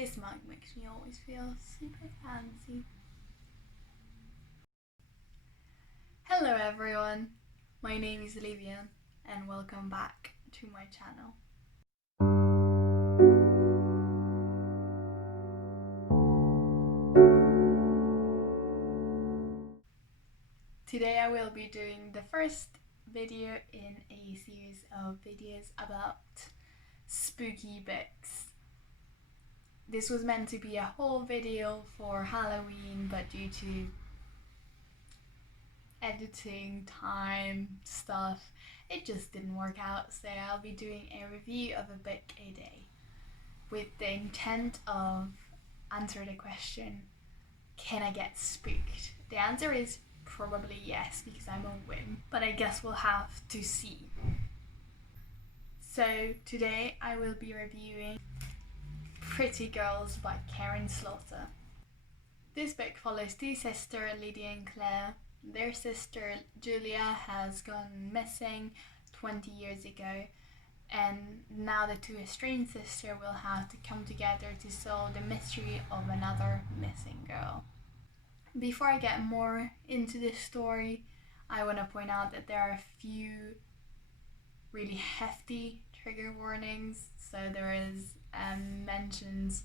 This mug makes me always feel super fancy. Hello everyone, my name is Lydia and welcome back to my channel. Today I will be doing the first video in a series of videos about spooky books. This was meant to be a whole video for Halloween, but due to editing, time, stuff, it just didn't work out, so I'll be doing a review of a book a day with the intent of answer the question, can I get spooked? The answer is probably yes, because I'm a whim, but I guess we'll have to see. So today I will be reviewing Pretty Girls by Karin Slaughter. This book follows two sisters, Lydia and Claire. Their sister Julia has gone missing 20 years ago, and now the two estranged sisters will have to come together to solve the mystery of another missing girl. Before I get more into this story, I want to point out that there are a few really hefty trigger warnings. So there is mentions,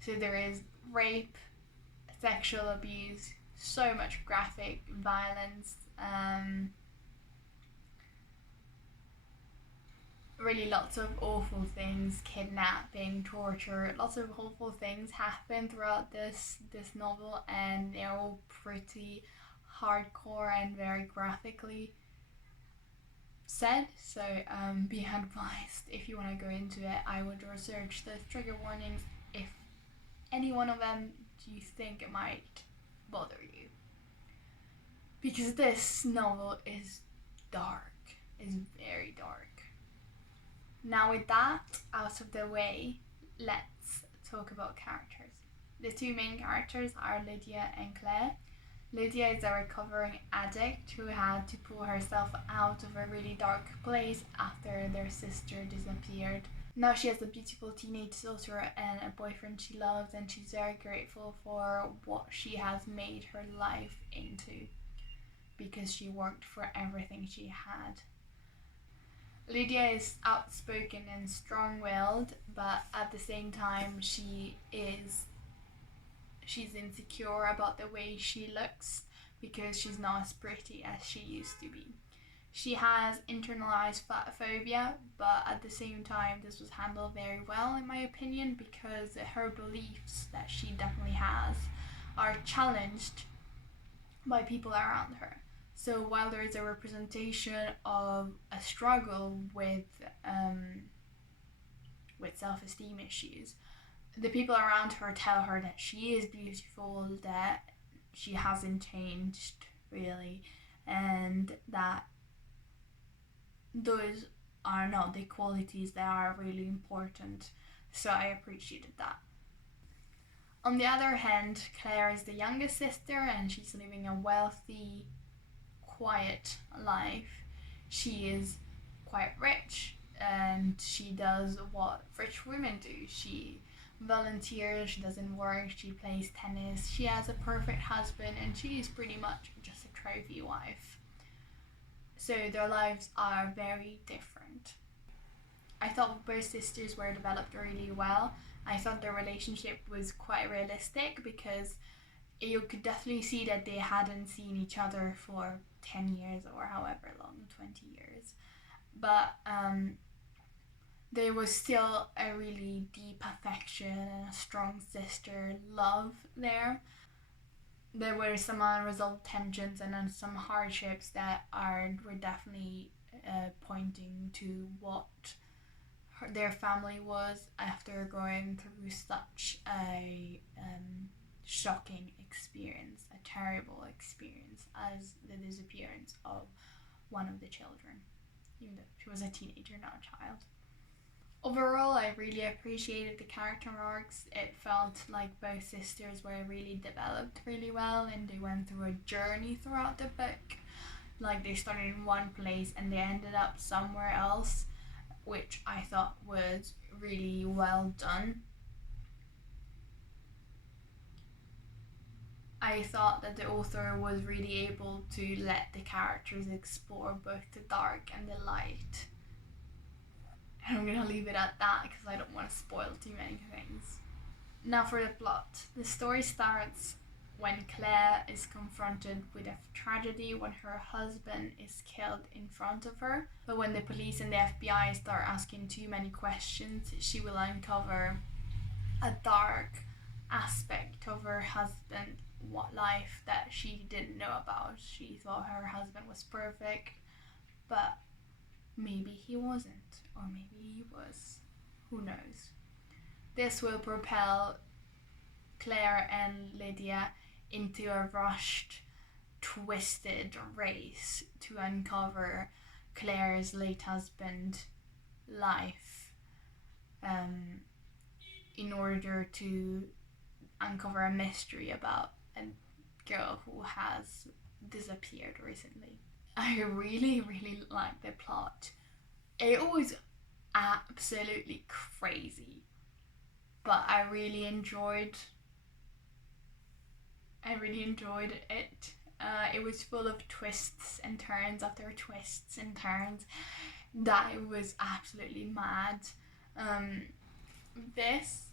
so there is rape, sexual abuse, so much graphic violence, really lots of awful things, kidnapping, torture, lots of awful things happen throughout this novel, and they're all pretty hardcore and very graphically said, so be advised if you want to go into it. I would research the trigger warnings if any one of them you think it might bother you, because this novel is dark, is very dark. Now with that out of the way, let's talk about characters. The two main characters are Lydia and Claire. Lydia is a recovering addict who had to pull herself out of a really dark place after their sister disappeared. Now she has a beautiful teenage daughter and a boyfriend she loves, and she's very grateful for what she has made her life into, because she worked for everything she had. Lydia is outspoken and strong-willed, but at the same time she's insecure about the way she looks because she's not as pretty as she used to be. She has internalized fat phobia, but at the same time this was handled very well in my opinion, because her beliefs that she definitely has are challenged by people around her. So while there is a representation of a struggle with self-esteem issues, the people around her tell her that she is beautiful, that she hasn't changed really, and that those are not the qualities that are really important. So I appreciated that. On the other hand, Claire is the youngest sister and she's living a wealthy, quiet life. She is quite rich and she does what rich women do. She volunteers, she doesn't work, she plays tennis, she has a perfect husband, and she is pretty much just a trophy wife. So their lives are very different. I thought both sisters were developed really well. I thought their relationship was quite realistic, because you could definitely see that they hadn't seen each other for 10 years or however long, 20 years. But there was still a really deep affection and a strong sister love there. There were some unresolved tensions and then some hardships that were definitely pointing to what their family was after going through such a shocking experience, a terrible experience, as the disappearance of one of the children, even though she was a teenager, not a child. Overall, I really appreciated the character arcs. It felt like both sisters were really developed really well, and they went through a journey throughout the book. Like, they started in one place and they ended up somewhere else, which I thought was really well done. I thought that the author was really able to let the characters explore both the dark and the light. And I'm gonna leave it at that because I don't want to spoil too many things. Now for the plot. The story starts when Claire is confronted with a tragedy when her husband is killed in front of her. But when the police and the FBI start asking too many questions, she will uncover a dark aspect of her husband, what life that she didn't know about. She thought her husband was perfect, but maybe he wasn't, or maybe he was. Who knows? This will propel Claire and Lydia into a rushed, twisted race to uncover Claire's late husband's life, in order to uncover a mystery about a girl who has disappeared recently. I really, really like the plot. It was absolutely crazy, but I really enjoyed it. It was full of twists and turns after twists and turns. That was absolutely mad. This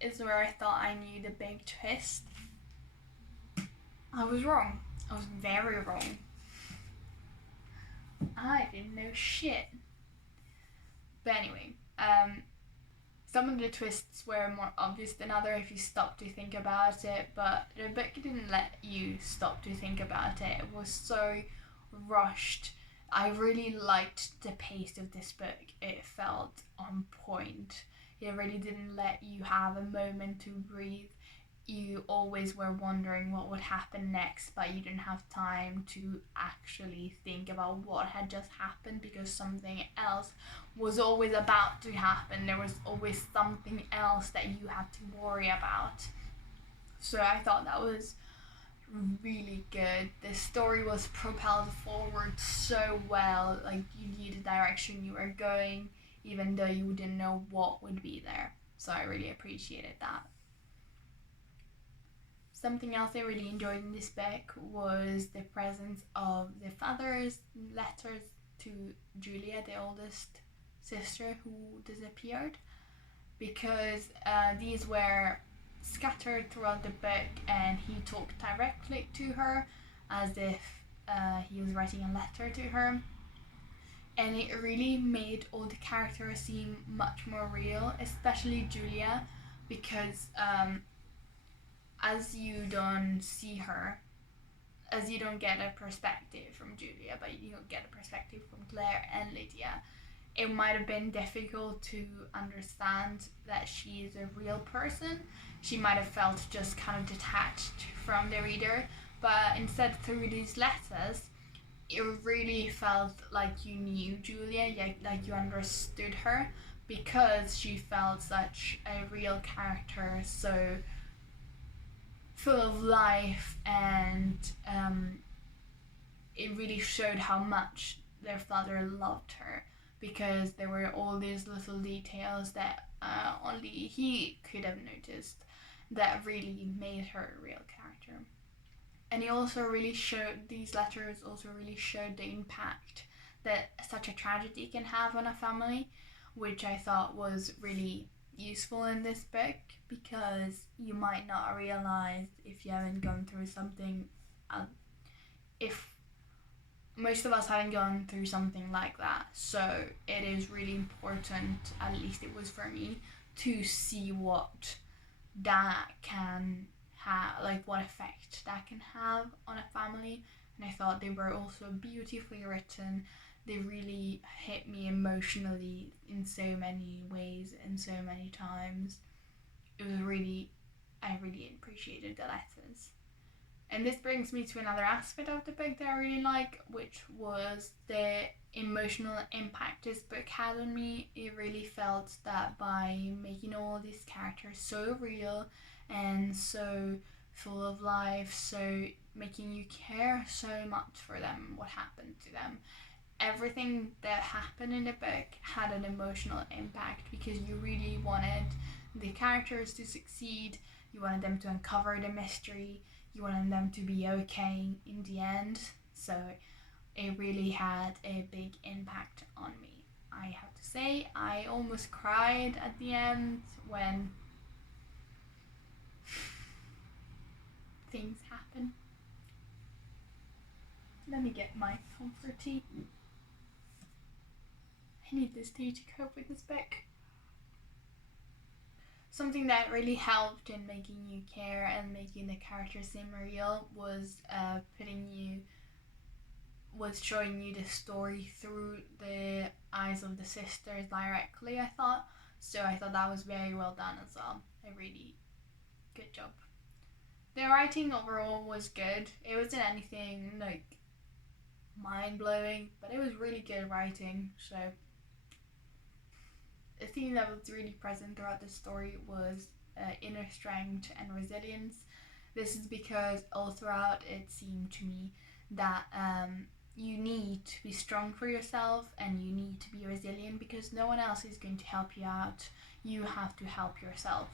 is where I thought I knew the big twist. I was wrong. I was very wrong. I didn't know shit. But anyway, some of the twists were more obvious than others if you stop to think about it, but the book didn't let you stop to think about it. It was so rushed. I really liked the pace of this book. It felt on point. It really didn't let you have a moment to breathe. You always were wondering what would happen next, but you didn't have time to actually think about what had just happened because something else was always about to happen. There was always something else that you had to worry about. So I thought that was really good. The story was propelled forward so well, like you knew the direction you were going, even though you didn't know what would be there. So I really appreciated that. Something else I really enjoyed in this book was the presence of the father's letters to Julia, the oldest sister who disappeared, because these were scattered throughout the book and he talked directly to her as if he was writing a letter to her. And it really made all the characters seem much more real, especially Julia, because as you don't see her, as you don't get a perspective from Julia, but you don't get a perspective from Claire and Lydia, it might have been difficult to understand that she is a real person. She might have felt just kind of detached from the reader, but instead through these letters, it really felt like you knew Julia, like you understood her, because she felt such a real character, so full of life, and it really showed how much their father loved her, because there were all these little details that only he could have noticed that really made her a real character. And he also really showed, these letters also really showed the impact that such a tragedy can have on a family, which I thought was really useful in this book, because you might not realize if you haven't gone through something, if most of us haven't gone through something like that, so it is really important, at least it was for me, to see what that can have, like what effect that can have on a family. And I thought they were also beautifully written. They really hit me emotionally in so many ways and so many times. It was really, I really appreciated the letters. And this brings me to another aspect of the book that I really like, which was the emotional impact this book had on me. It really felt that by making all these characters so real and so full of life, so making you care so much for them, what happened to them, everything that happened in the book had an emotional impact, because you really wanted the characters to succeed, you wanted them to uncover the mystery, you wanted them to be okay in the end. So it really had a big impact on me. I have to say, I almost cried at the end when things happen. Let me get my comfort tea. I need this tea to cope with this book. Something that really helped in making you care and making the characters seem real was showing you the story through the eyes of the sisters directly, I thought. So I thought that was very well done as well. A really good job. The writing overall was good. It wasn't anything like mind-blowing, but it was really good writing. So a theme that was really present throughout the story was inner strength and resilience. This is because all throughout it seemed to me that you need to be strong for yourself and you need to be resilient, because no one else is going to help you out. You have to help yourself.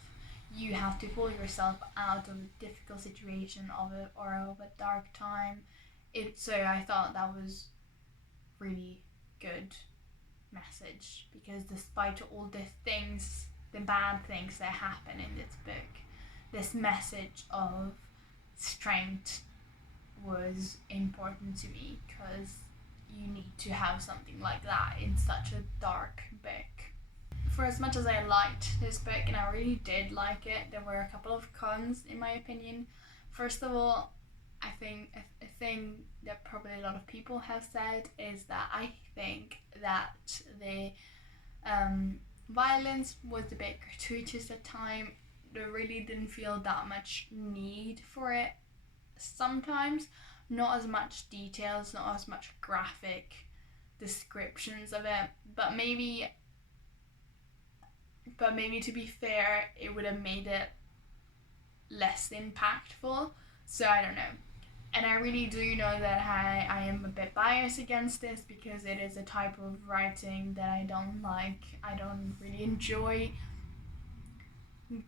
You have to pull yourself out of a difficult situation of a dark time. So I thought that was really good message, because despite all the bad things that happen in this book, this message of strength was important to me, because you need to have something like that in such a dark book. For as much as I liked this book, and I really did like it, there were a couple of cons in my opinion. First of all, I think a thing that probably a lot of people have said is that I think that the violence was a bit gratuitous at times. There really didn't feel that much need for it sometimes. Not as much details, not as much graphic descriptions of it, but maybe to be fair, it would have made it less impactful. So I don't know. And I really do know that I am a bit biased against this, because it is a type of writing that I don't like. I don't really enjoy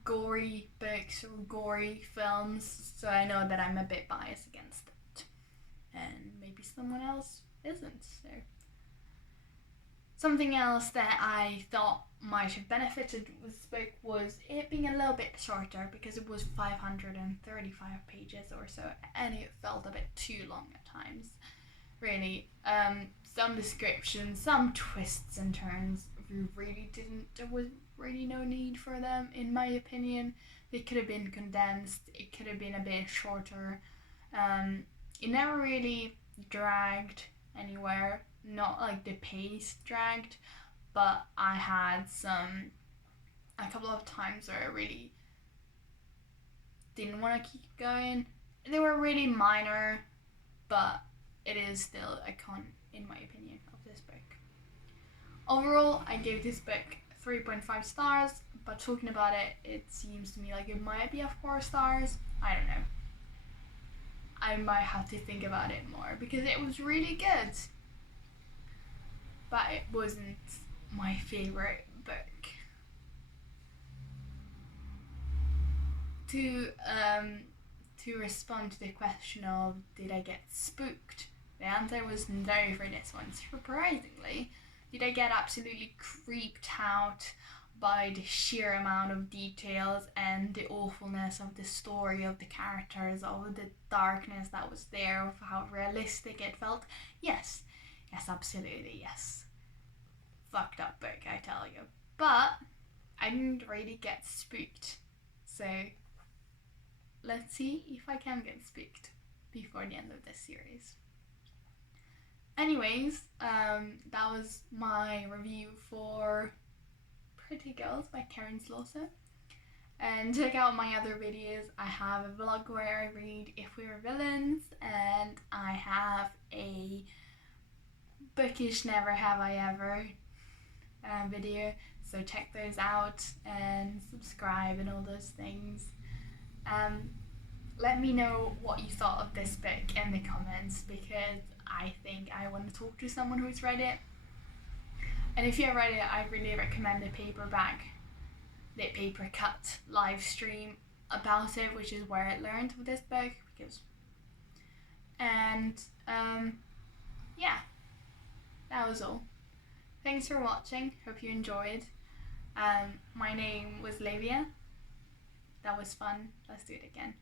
gory books or gory films, so I know that I'm a bit biased against it. And maybe someone else isn't. So something else that I thought might have benefited with this book was it being a little bit shorter, because it was 535 pages or so, and it felt a bit too long at times, really. Some descriptions, some twists and turns there was really no need for them, in my opinion. They could have been condensed, it could have been a bit shorter. It never really dragged anywhere, not like the pace dragged, but I had a couple of times where I really didn't want to keep going. They were really minor, but it is still a con, in my opinion, of this book. Overall, I gave this book 3.5 stars, but talking about it, it seems to me like it might be a 4 stars. I don't know. I might have to think about it more, because it was really good, but it wasn't my favorite book. To respond to the question of did I get spooked, the answer was no for this one. Surprisingly, did I get absolutely creeped out by the sheer amount of details and the awfulness of the story, of the characters, of the darkness that was there, of how realistic it felt? Yes, absolutely, yes. Fucked up book, I tell you. But I didn't really get spooked. So let's see if I can get spooked before the end of this series. Anyways, that was my review for Pretty Girls by Karin Slaughter. And check out my other videos. I have a vlog where I read If We Were Villains, and I have a bookish Never Have I Ever video, so check those out and subscribe and all those things. Let me know what you thought of this book in the comments, because I think I want to talk to someone who's read it. And if you have read it, I really recommend the paper cut live stream. about it, which is where I learned of this book. Yeah, that was all. Thanks for watching. Hope you enjoyed. My name was Lydia. That was fun. Let's do it again.